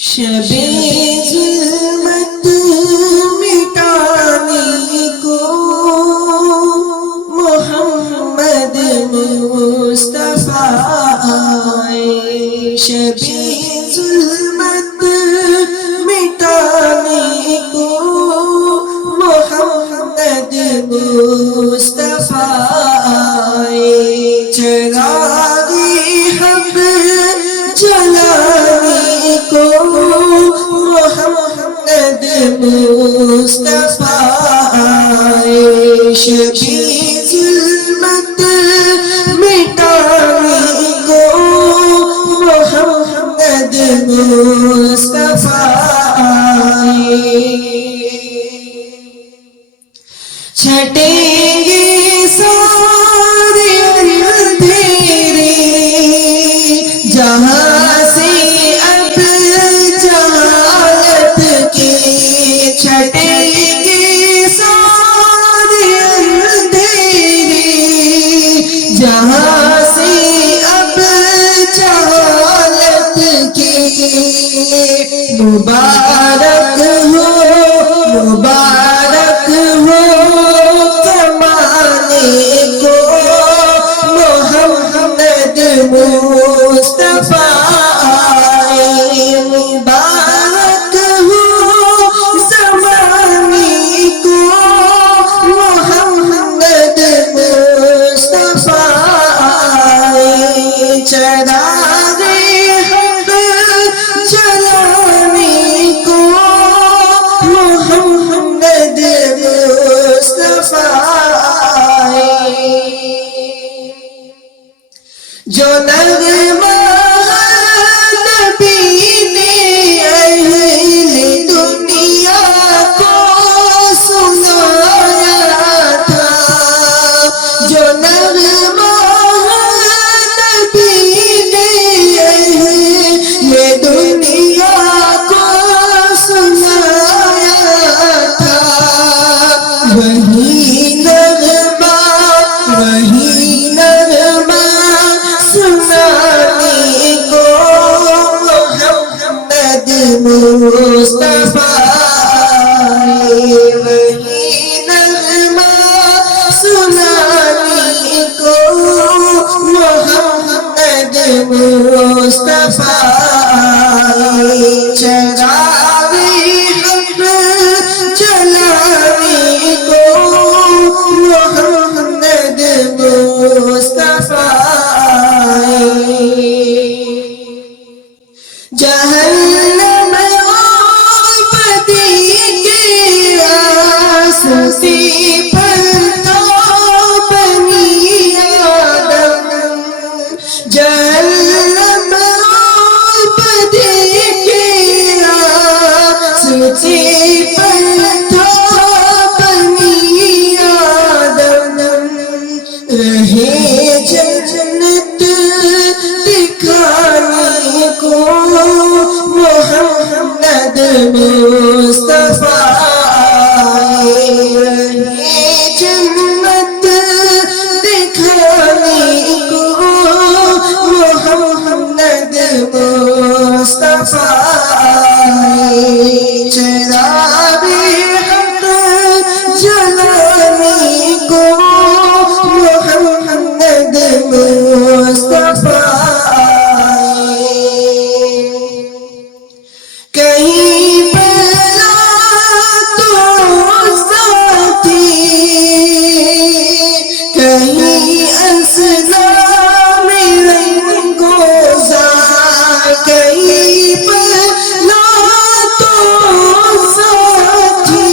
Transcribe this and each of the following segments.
شب ظلمت مٹانے کو محمد مصطفیٰ آئے، شب ظلمت مٹانے کو محمد مصطفیٰ آئے، چراغ حق جلانے کو محمد مصطفیٰ آئے، شبِ ظلمت مٹانے کو محمد مصطفیٰ آئے، چھٹیں گے سارے اندھیرے جہاں سے اب جہالت کے، چھٹیں گے سارے اندھیرے جہاں سے اب جہالت کے، مبارک ہو مبارک ہو کمانے کو محمد مصطفیٰ آئے، مبارک ہو زمانے کو محمد مصطفیٰ آئے، چراغ حق جلانے کو محمد مصطفیٰ آئے، جو نغمہ نبی نے اہل دنیا کو سنایا تھا، جو نغمہ نبی نے اہل دنیا کو سنایا تھا، وہی نغمہ سنانے کو محمد مصطفیٰ آئے، وہی نغمہ سنانے کو محمد مصطفیٰ آئے، چراغ حق جلانے کو محمد مصطفیٰ آئے، جہنم اور بدی کے آسوسی پر تو بنی آدم، جہنم اور بدی کے آسوسی پر تو بنی آدم، رہے جنت دکھانے کو محمد مصطفیٰ آئے، رہے جنت دکھانے کو محمد مصطفیٰ آئے، چراغ حق جلانے کو محمد مصطفیٰ آئے، کہیں بلا تو ساتھی کہیں اسلام رنگو زار، کہیں بلا تو ساتھی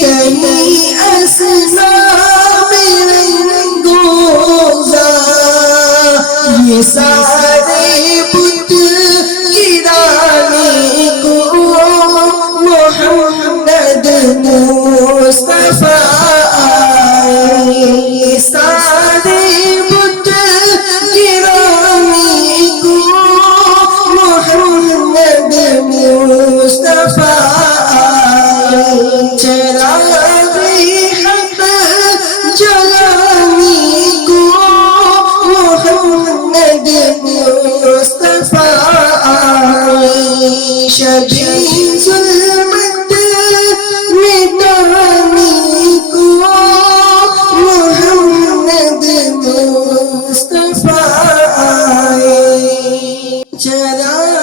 کہیں اسلام رنگو زار، یہ سارے بت گرانے کو محمد مصطفیٰ آئے، سارے بت گرانے کو محمد مصطفیٰ آئے، چراغ حق جلانے کو محمد شبی ظلمت مٹانے کو محمد مصطفیٰ آئے. چراغ